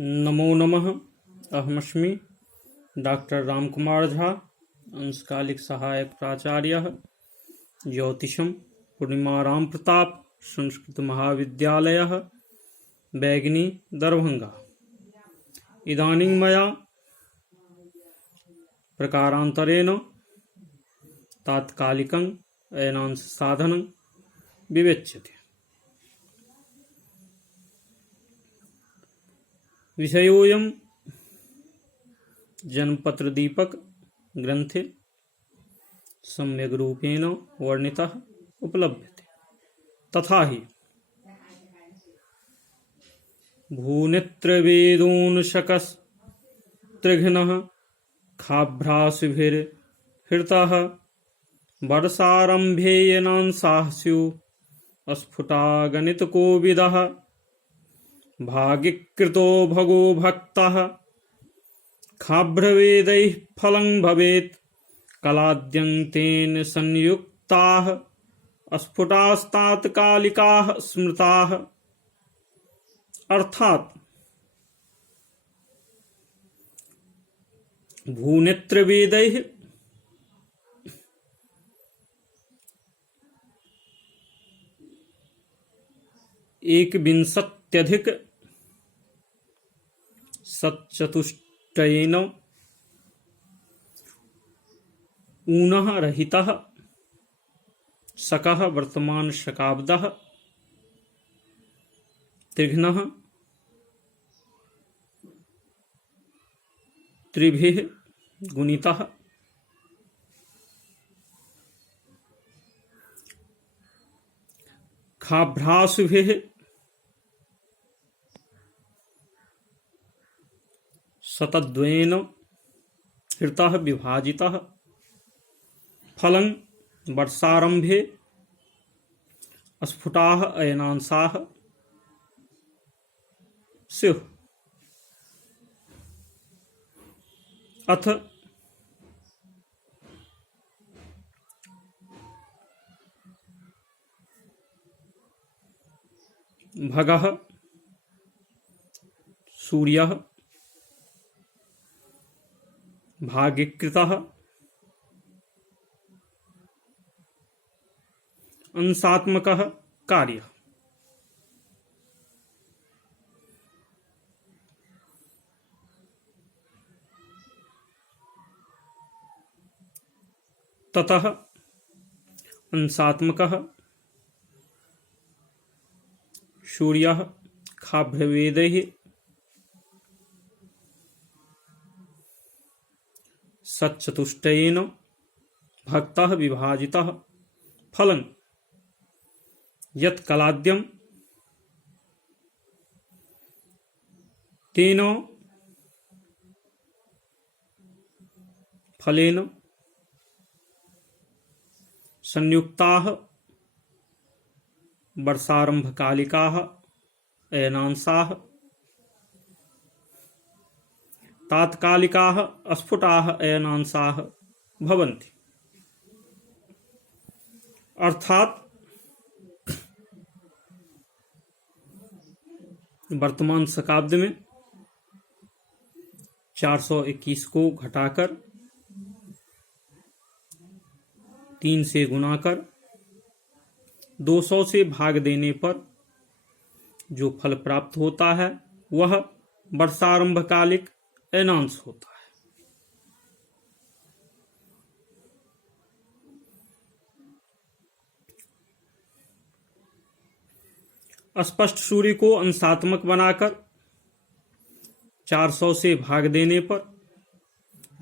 नमो नमः। अहमस्मि डॉक्टर रामकुमार झा, अंशकालिक सहायक प्राचार्यः, ज्योतिषं पूर्णिमा राम प्रताप संस्कृत महाविद्यालयः, बैगनी, दरभंगा। इदानीं मया प्रकारान्तरेण तात्कालिकं अयनांश साधनं विवेच्यते। विषयोऽयं जनपत्र दीपक ग्रंथे सम्यग् रूपेण वर्णितः उपलभ्यते। तथा हि भूनेत्रवेदोऽंशकस्त्रिघ्नः खाभ्रासुभिर्हृतः वर्षारम्भे येनांसाः स्युः स्फुटा गणितकोविदः भागिकृतो भगो भक्तः खाभ्रवेदैः फलं भवेत् कलाद्यं तेन संयुक्ताः स्फुटास्तात्कालिकाः स्मृताः। अर्थात भूनेत्रवेदैः एकविंशत्यधिक सच्चतुष्टयेन ऊनः रहितः शकः वर्तमान शकाब्दः त्रिघ्नः त्रिभिः गुणितः खाभ्रासुभिः शतद्वयेन हृतः विभाजितः फलं वर्षारम्भे स्फुटाः अयनांसाः स्युः। अथ भगः सूर्यः भागिकृतः अंशात्मकः कार्यः। ततः अंशात्मकः सूर्यः खाभ्रवेदैः सच्चतुष्टयेन भक्तः विभाजितः फलं यत् कलाद्यं तेन फलेन संयुक्ताः वर्षारंभकालिकाः अयनांसाः तात्कालिकाः स्फुटाः अयनांसाः भवन्ति। अर्थात वर्तमान शकाब्द में 421 को घटाकर 3 से गुना कर 200 से भाग देने पर जो फल प्राप्त होता है वह वर्षारंभकालिक अयनांश होता है। स्पष्ट सूर्य को अंशात्मक बनाकर 400 से भाग देने पर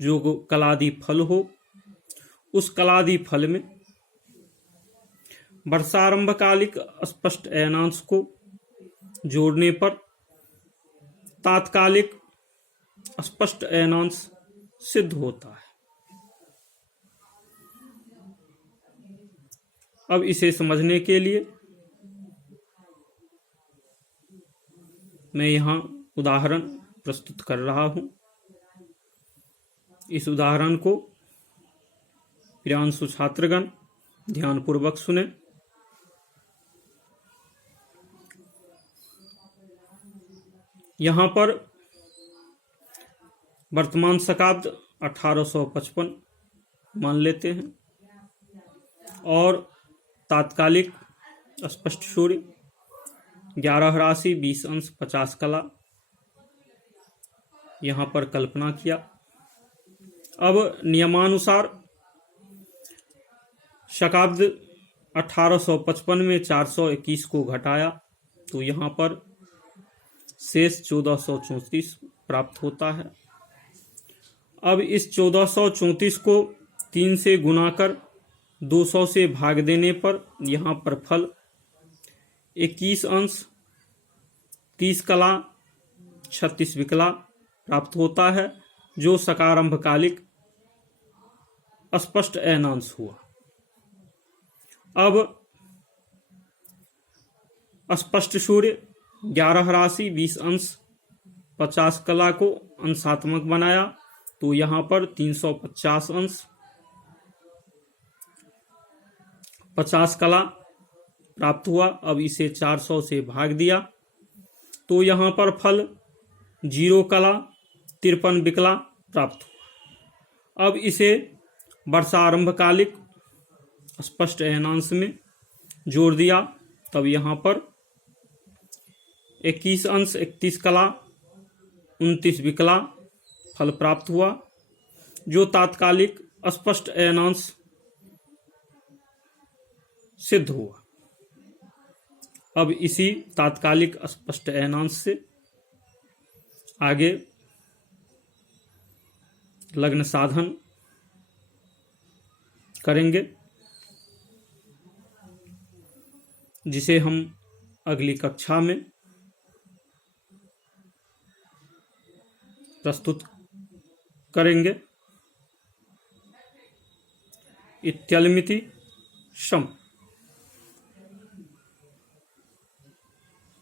जो कलादि फल हो, उस कलादि फल में वर्षारंभकालिक स्पष्ट अयनांश को जोड़ने पर तात्कालिक स्पष्ट अयनांश सिद्ध होता है। अब इसे समझने के लिए मैं यहाँ उदाहरण प्रस्तुत कर रहा हूँ। इस उदाहरण को प्रियांशु छात्रगण ध्यानपूर्वक सुने। यहाँ पर वर्तमान शकाब्द 1855 मान लेते हैं। और तात्कालिक स्पष्ट सूर्य 11 राशि 20 अंश 50 कला यहां पर कल्पना किया। अब नियमानुसार शकाब्द 1855 में 421 को घटाया तो यहां पर शेष 1434 प्राप्त होता है। अब इस 1434 को 3 से गुना कर 200 से भाग देने पर यहां पर फल 21 अंश 30 कला 36 विकला प्राप्त होता है, जो सकारंभकालिक स्पष्ट एनांश हुआ। अब स्पष्ट सूर्य 11 राशि 20 अंश 50 कला को अंशात्मक बनाया तो यहां पर 350 अंश 50 कला प्राप्त हुआ। अब इसे 400 से भाग दिया तो यहां पर फल 0 कला 53 विकला प्राप्त हुआ। अब इसे वर्षारंभकालिक स्पष्ट एनांश में जोड़ दिया तब यहां पर 21 अंश 31 कला 29 विकला फल प्राप्त हुआ, जो तात्कालिक स्पष्ट एनांश सिद्ध हुआ। अब इसी तात्कालिक स्पष्ट एनांश से आगे लग्न साधन करेंगे, जिसे हम अगली कक्षा में प्रस्तुत करेंगे। इत्यलमिति शम।